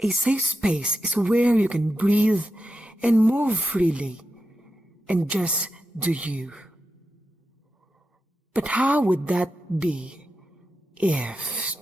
A safe space is where you can breathe and move freely and just do you. But how would that be if...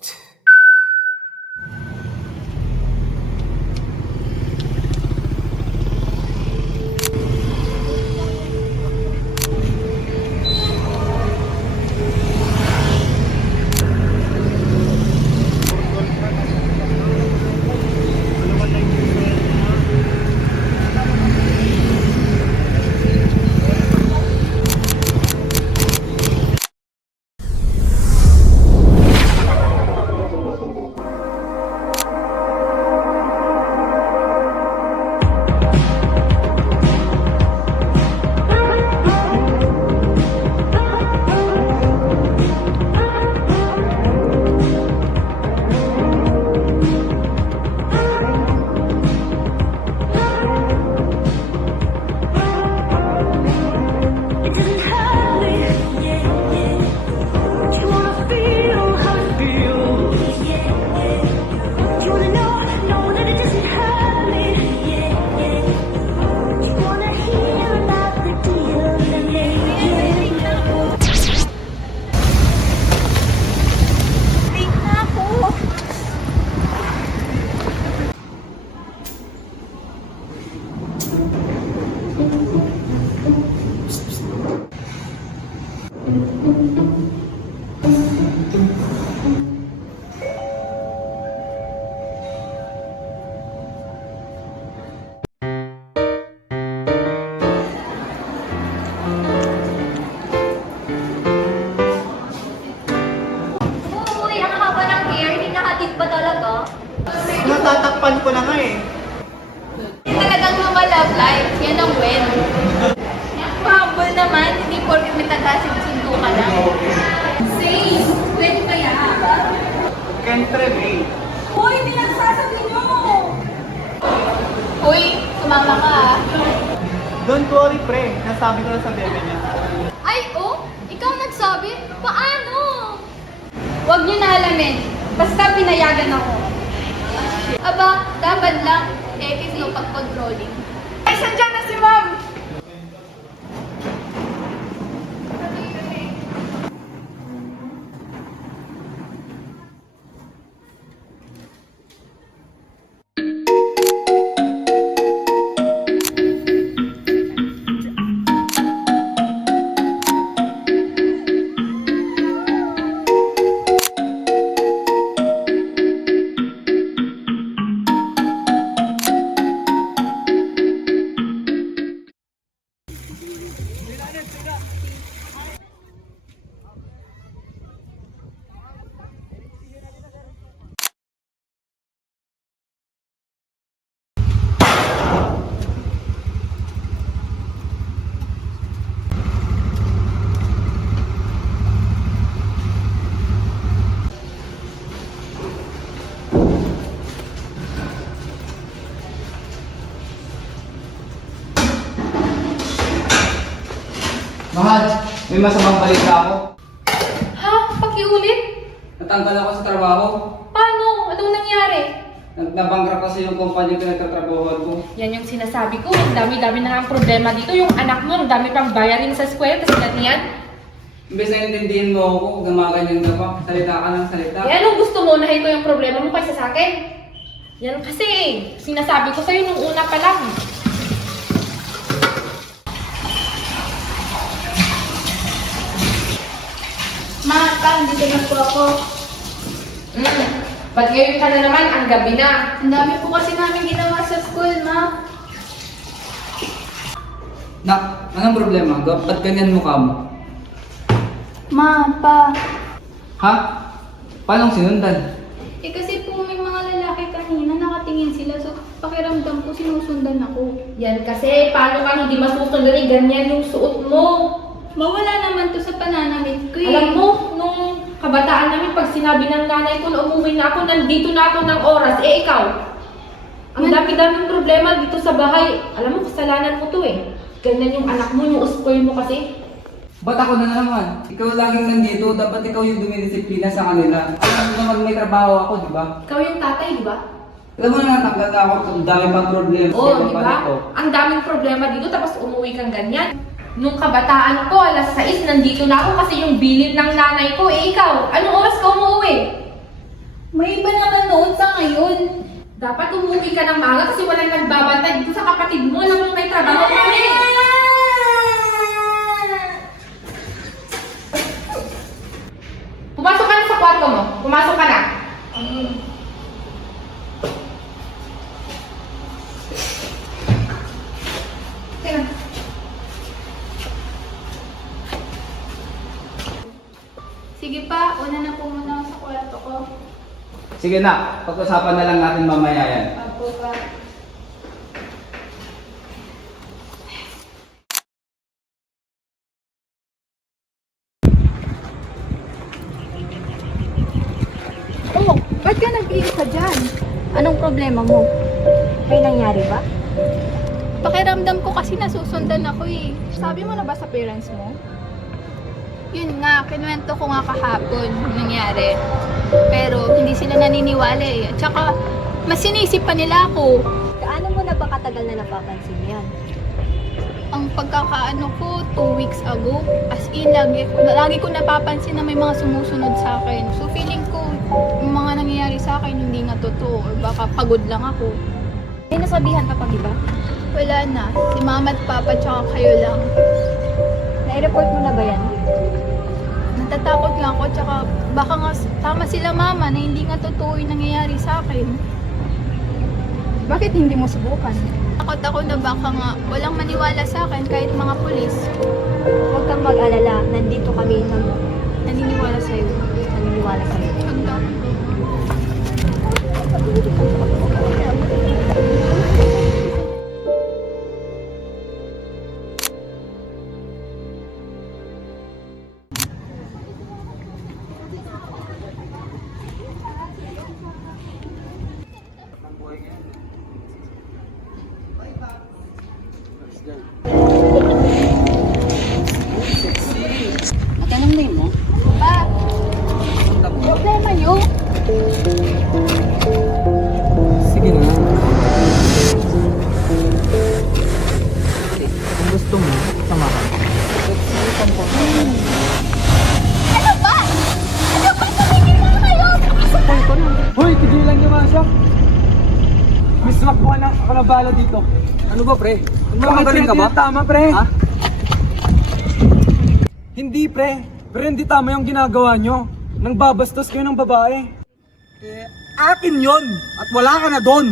Uy, ang haba ng hair. Hinahatid ba talaga? Natatakpan ko na nga eh. Hindi talagang lumalove life. Yan ang win. Yung humble naman, hindi porket may taga-sundo ka lang. Say, pwede ba yan? Kentre, eh. Uy, pinagsasabi nyo! Uy, sumama ka ah. Don't worry, pre. Nasabi ko na sa bebe niya. Ay, oh, ikaw nagsabi? Paano? Huwag niyo na alamin. Basta pinayagan ako. Aba, dapat lang. Ethics no pag-controlling. Ay, sandyan na si ma'am! Mahal, may masamang balita ako. Ha? Pakiulit? Natanggal ako sa trabaho. Paano? Anong nangyari? Nabangkrut kasi yung kumpanya ko nagtatrabahoan ko. Yan yung sinasabi ko. Ang dami-dami na ang problema dito. Yung anak mo, ang dami pang bayarin sa eskwela. Kasi ganyan. Imbes na intindihin mo ako, gumaganyan ka pa. Salita ka ng salita. Eh, anong gusto mo? Nahin ko yung problema mo kaysa sa akin? Yan kasi, sinasabi ko sa'yo nung una pa lang. Ma, pa, dito na po ako. Ba't ngayon ka na naman? Ang gabi na. Ang dami po kasi namin ginawa sa school, ma. Nak, anong problema? Ba't ganyan mukha mo? Ma, pa. Ha? Paano sinundan? Eh kasi po may mga lalaki kanina nakatingin sila so pakiramdam ko sinusundan ako. Yan kasi, paano ka hindi masusundan? Ganyan yung suot mo. Mawala naman to sa pananamit ko eh. Alam mo, nung kabataan namin, pag sinabi ng nanay ko na umuwi na ako, nandito na ako ng oras, eh ikaw, ang dami-daming problema dito sa bahay. Alam mo, kasalanan mo to eh. Ganyan yung anak mo, yung uspoy mo kasi. Ba't ako na naman? Ikaw laging nandito, dapat ikaw yung dumidisiplina sa kanila. Alam mo naman may trabaho ako, di ba? Ikaw yung tatay, di ba? Alam mo na, natanggal na ako. Ang dami pang problema. Oo, di ba? Ang daming problema dito tapos umuwi kang ganyan. Nung kabataan ko, alas 6, nandito na ako kasi yung bilid ng nanay ko. Eh ikaw, anong oras ka umuwi? May iba naman noon sa ngayon. Dapat umuwi ka ng maaga kasi walang nagbabantay dito sa kapatid mo. Alam mo may trabaho kami. Pumasok ka na sa kwarto mo. Pumasok ka na. Sige na. Sige pa, una na po muna ako sa kwarto ko. Sige na, pag-usapan na lang natin mamaya yan. Apo pa. Oh, ba't ka nag-iisa dyan? Anong problema mo? May nangyari ba? Pakiramdam ko kasi nasusundan ako eh. Sabi mo na ba sa parents mo? Yun nga, kinuwento ko nga kahapon yung nangyari. Pero hindi sila naniniwala eh. At saka, mas sinisip pa nila ako. Kaano mo na ba katagal na napapansin yan? Ang pagkakaano ko, 2 weeks ago, as in, lagi ko napapansin na may mga sumusunod sa akin. So feeling ko, yung mga nangyayari sa akin hindi nga totoo or baka pagod lang ako. May nasabihan ka pag iba? Wala na, si mama at papa tsaka kayo lang. Nai-report mo na ba yan? Natatakot nga ako, tsaka baka nga tama sila mama na hindi nga totoo yung nangyayari sa akin. Bakit hindi mo subukan? Takot ako na baka nga walang maniwala sa akin kahit mga pulis. Huwag kang mag-alala, nandito kami na naniniwala sa'yo. Naniniwala kami. Hanggang Matanong mo mo? ba? Problema nyo? Sige na. Kung gusto mo, sama ka. Ano ba? Ano ba? Tumigil na kayo! Hoy, tigilan niyo nga siya. Miss Mac mo na, ako na bala dito. Ano ba, pre? Magaling ka ba? Tama, pre. Ha? Hindi, pre. Pero hindi tama yung ginagawa nyo. Nang babastos kayo ng babae. Akin yon at wala ka na doon.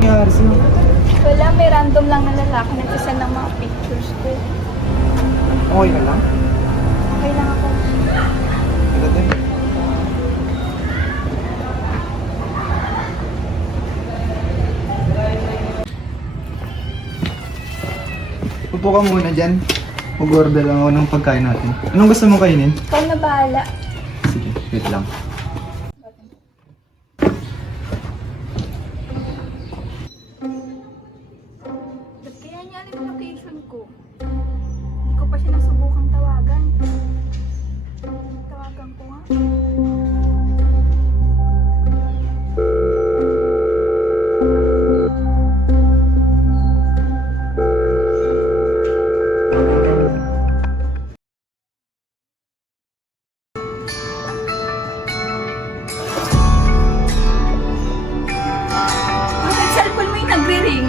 Nangyari sa'yo? Wala, may random lang na lalaki nag-isend ng mga pictures ko. Okay ka lang? Okay lang ako. Agad din. Upo ka muna dyan. Mag-order lang ako ng pagkain natin. Anong gusto mo kainin? Ikaw na bahala. Sige, wait lang. Ba't kaya niya alam yung location ko? Hindi ko pa siya nasubukang tawagan. Tawagan ko nga. Bakit cellphone mo yung nagre-ring?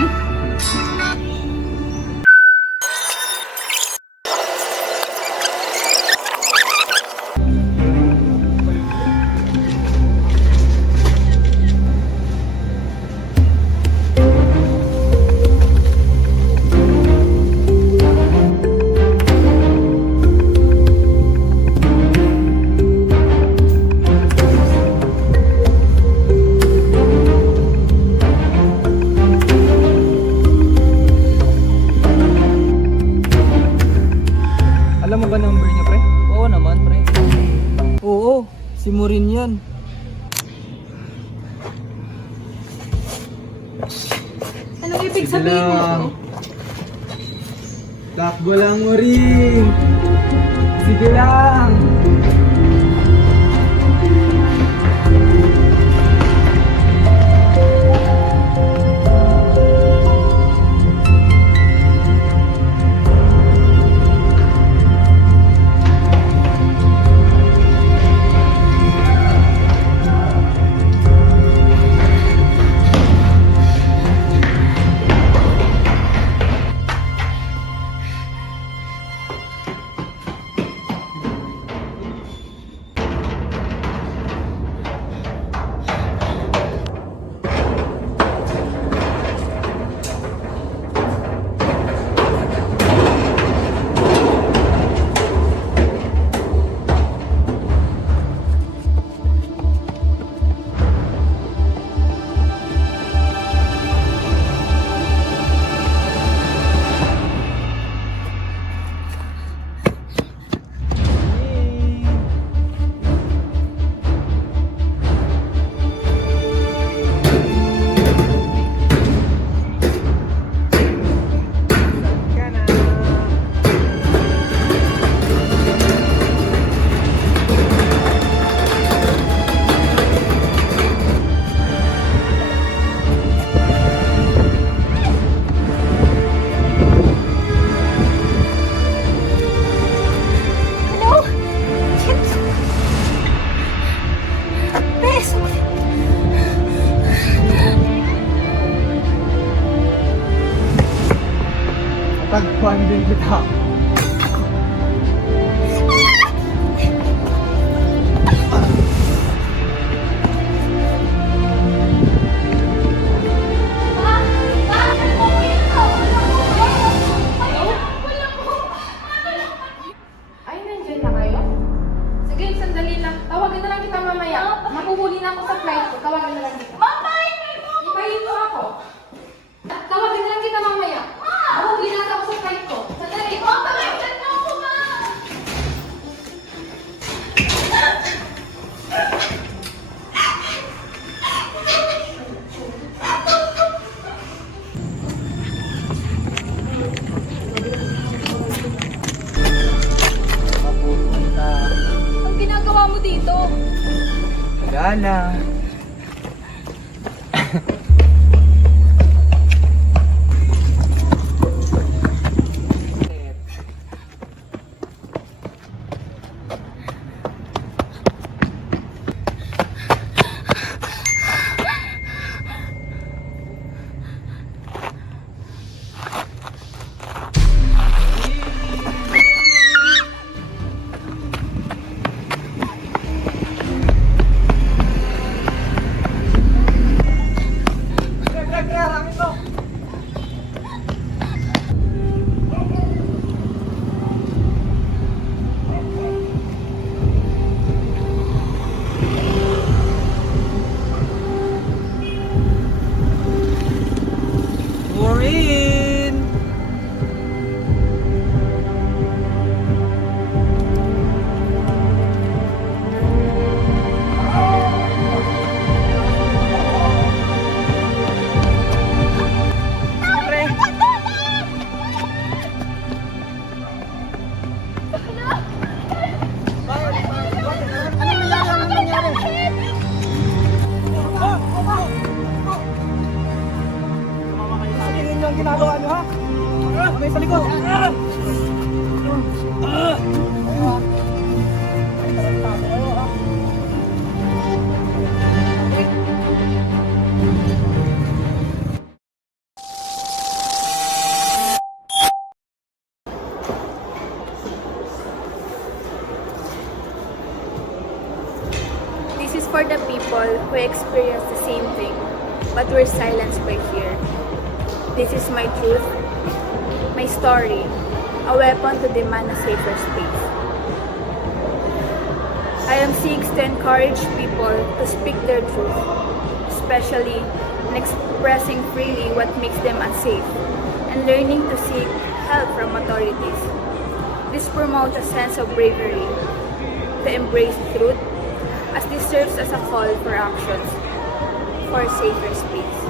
Si Maureen yan. Anong ibig sabihin mo? Takbo lang, Maureen. Sige lang. Tagpuan din kita. Ay, nandiyan na kayo? Sige, sandali lang. Tawagan na lang kita mamaya. Mapuhuli na ako sa flight ko. Tawagan na lang kita. Ipahin mo ako. Tawagan na lang kita mamaya. Mapuhuli na ako sa flight ko. Sandali. Tawagan na ako, ma! Anong ginagawa mo dito? Wala na. Maureen! Ano ang ginagawa niyo, ha? May sa likod! This is for the people who experience the same thing, but were silenced by fear. This is my truth, my story, a weapon to demand a safer space. I am seeks to encourage people to speak their truth, especially in expressing freely what makes them unsafe, and learning to seek help from authorities. This promotes a sense of bravery, to embrace truth, as this serves as a call for actions for a safer space.